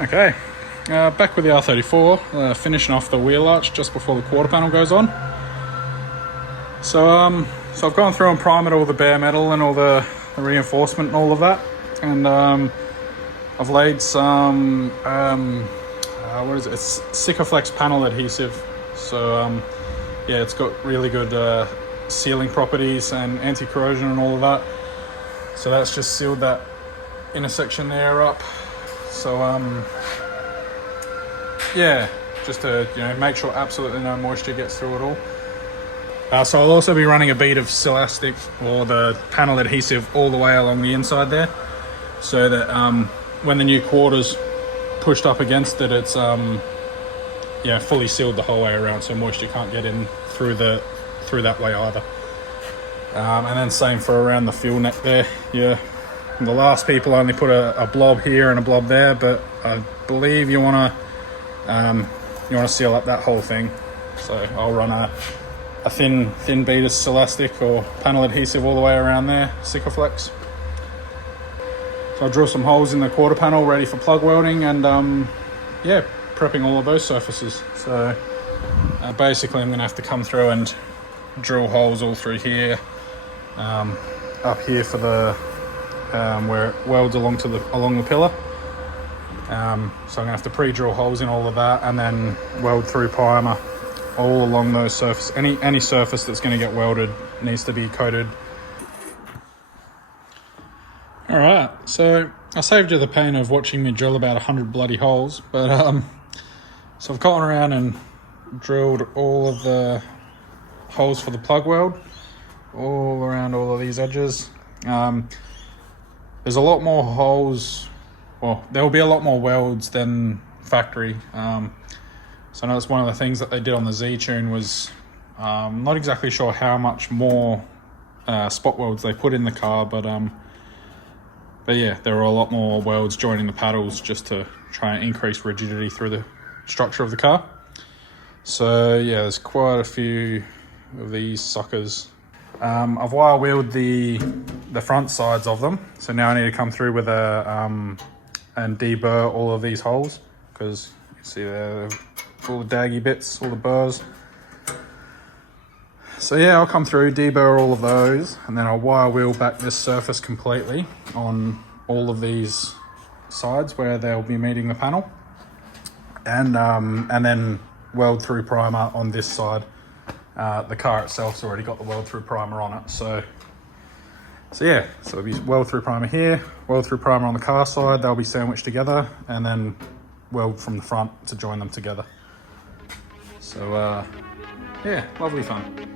Okay, back with the R34, finishing off the wheel arch just before the quarter panel goes on. So I've gone through and primed all the bare metal and all the reinforcement and all of that, and I've laid some what is it? It's Sikaflex panel adhesive. So yeah, it's got really good sealing properties and anti-corrosion and all of that. So that's just sealed that inner section there up. So yeah, just to make sure absolutely no moisture gets through it all. So I'll also be running a bead of Silastic or the panel adhesive all the way along the inside there, so that when the new quarter's pushed up against it, it's fully sealed the whole way around, so moisture can't get in through that way either. And then same for around the fuel neck there. Yeah, the last people only put a blob here and a blob there, but I believe you want to seal up that whole thing. So I'll run a thin bead of Silastic or panel adhesive all the way around there, Sikaflex. So I'll drill some holes in the quarter panel ready for plug welding, and yeah, prepping all of those surfaces. So basically I'm going to have to come through and drill holes all through here, up here for the where it welds along the pillar. So I'm gonna have to pre-drill holes in all of that, and then weld through primer all along those surfaces. Any surface that's going to get welded needs to be coated. All right, so I saved you the pain of watching me drill about 100 bloody holes, but so I've gone around and drilled all of the holes for the plug weld all around all of these edges. There's a lot more holes, well, there will be a lot more welds than factory. So I know that's one of the things that they did on the Z-Tune was, not exactly sure how much more spot welds they put in the car, but yeah, there are a lot more welds joining the paddles just to try and increase rigidity through the structure of the car. So yeah, there's quite a few of these suckers. I've wire wheeled the front sides of them, so now I need to come through with and deburr all of these holes, because you can see there all the daggy bits, all the burrs. So yeah, I'll come through, deburr all of those, and then I'll wire wheel back this surface completely on all of these sides where they'll be meeting the panel, and then weld through primer on this side. The car itself's already got the weld through primer on it, so yeah, so it'll be weld through primer here, weld through primer on the car side, they'll be sandwiched together, and then weld from the front to join them together. So yeah, lovely fun.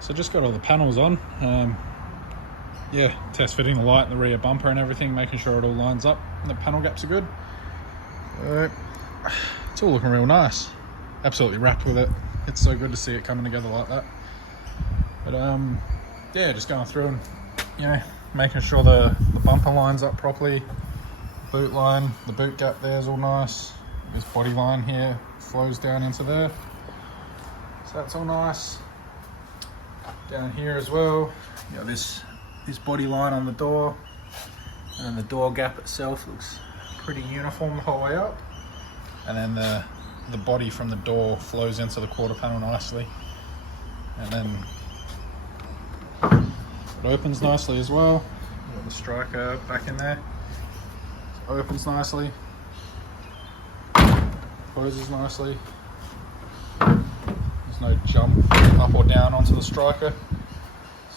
So just got all the panels on. Yeah, test fitting the light and the rear bumper and everything, making sure it all lines up and the panel gaps are good. it's all looking real nice. Absolutely wrapped with it. It's so good to see it coming together like that. But yeah, just going through and, you know, making sure the bumper lines up properly. Boot line, the boot gap there is all nice. This body line here flows down into there, so that's all nice. Down here as well, you know, this body line on the door, and the door gap itself looks pretty uniform the whole way up. And then the body from the door flows into the quarter panel nicely, and then it opens nicely as well. You've got the striker back in there. It opens nicely, closes nicely. There's no jump up or down onto the striker.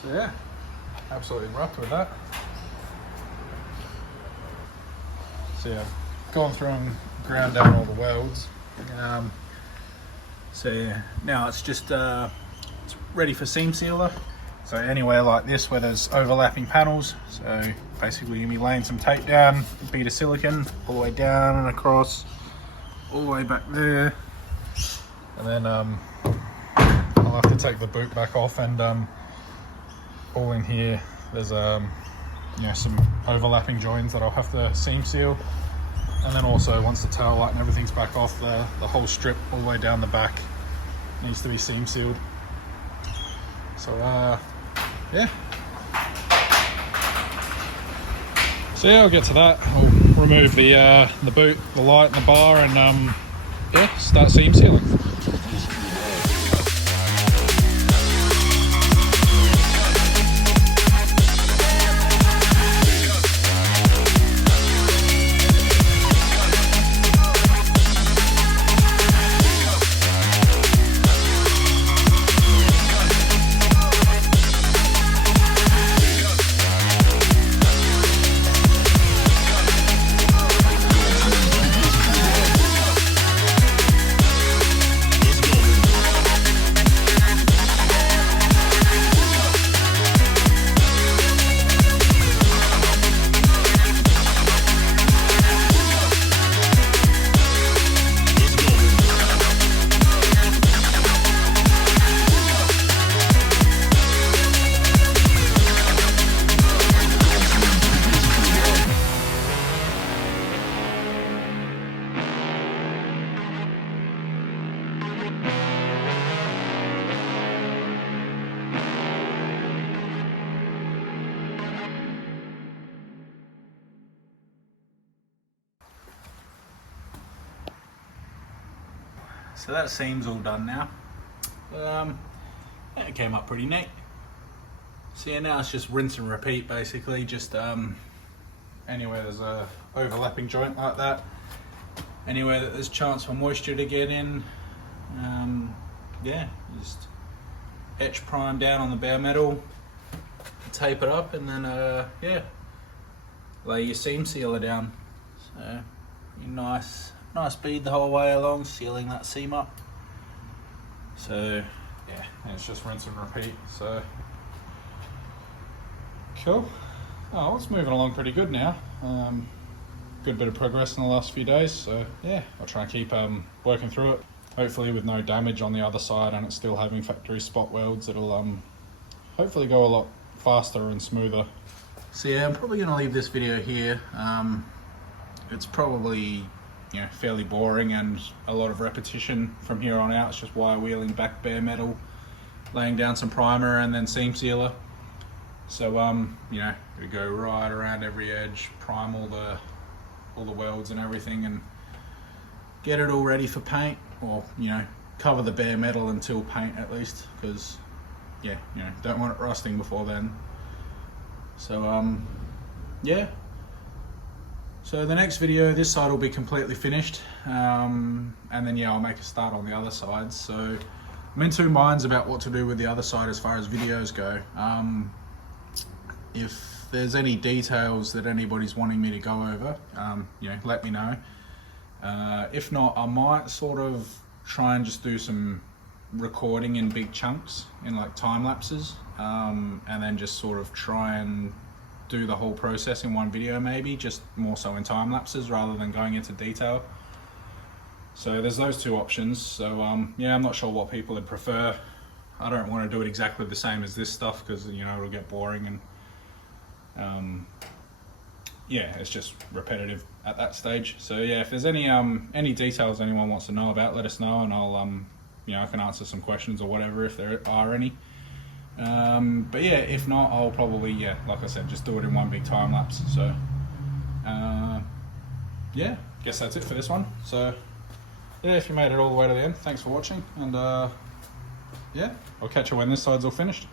So yeah, absolutely wrapped with that. So yeah, gone through and ground down all the welds. So yeah, now it's just it's ready for seam sealer. So anywhere like this where there's overlapping panels, so basically you're gonna be laying some tape down, a bead of silicone all the way down and across, all the way back there, and then I'll have to take the boot back off, and all in here there's you know, some overlapping joins that I'll have to seam seal. And then also once the tail light and everything's back off, the whole strip all the way down the back needs to be seam sealed. So yeah. So yeah, I'll get to that. I'll remove the boot, the light and the bar, and yeah, start seam sealing. So that seam's all done now. It came up pretty neat. So yeah, now it's just rinse and repeat basically. Just anywhere there's a overlapping joint like that, anywhere that there's chance for moisture to get in, yeah, just etch prime down on the bare metal, tape it up, and then yeah, lay your seam sealer down. So nice bead the whole way along, sealing that seam up. So yeah, and it's just rinse and repeat. So cool. Oh, it's moving along pretty good now. Good bit of progress in the last few days. So yeah, I'll try and keep working through it. Hopefully with no damage on the other side, and it's still having factory spot welds. It'll hopefully go a lot faster and smoother. So yeah, I'm probably going to leave this video here. It's probably, you know, fairly boring and a lot of repetition from here on out. It's just wire wheeling back bare metal, laying down some primer and then seam sealer. So you know, we go right around every edge, prime all the welds and everything, and get it all ready for paint, or you know, cover the bare metal until paint at least, because yeah, you know, don't want it rusting before then. So yeah. So the next video, this side will be completely finished, and then yeah, I'll make a start on the other side. So I'm in two minds about what to do with the other side as far as videos go. If there's any details that anybody's wanting me to go over, you know, let me know. If not, I might sort of try and just do some recording in big chunks, in like time lapses, and then just sort of try and do the whole process in one video, maybe just more so in time lapses rather than going into detail. So there's those two options. So yeah, I'm not sure what people would prefer. I don't want to do it exactly the same as this stuff because, you know, it'll get boring and yeah, it's just repetitive at that stage. So yeah, if there's any details anyone wants to know about, let us know, and I'll you know, I can answer some questions or whatever if there are any. But yeah, if not, I'll probably, yeah, like I said, just do it in one big time lapse. So yeah, guess that's it for this one. So yeah, if you made it all the way to the end, thanks for watching, and yeah, I'll catch you when this side's all finished.